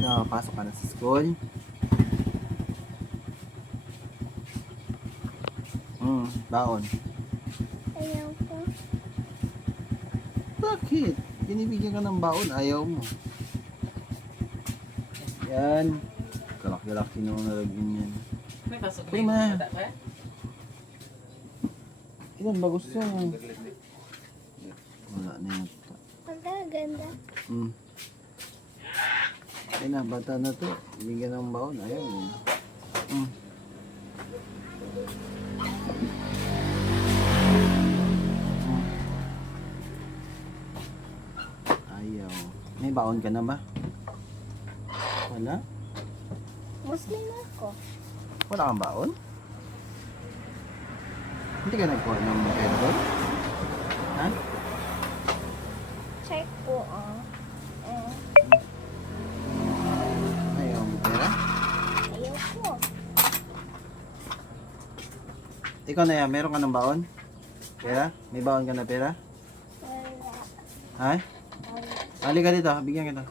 Ano, pasok ka na sa school? Baon. Ayaw ko. Bakit? Binibigyan ka ng baon, ayaw mo. Yan. Kalaki-laki naman nalagyan yan. May pasok Uy, ma. Bata ka? Ilan ba gusto mo? Wala na yun. Ang ganda. Ay na, bata na to. Bigyan ng baon, ayaw mo. Ayaw. May baon ka na ba? Wala? Muslim ako. Wala kang baon? Hindi ka nagkuha ng pera doon? Ha? Check ko, oh. Ayaw mo pera? Ayaw ko. Ikaw na yan, meron ka ng baon? Pera? May baon ka na pera? Wala. Ha? Wala. Halika dito, bigyan kita.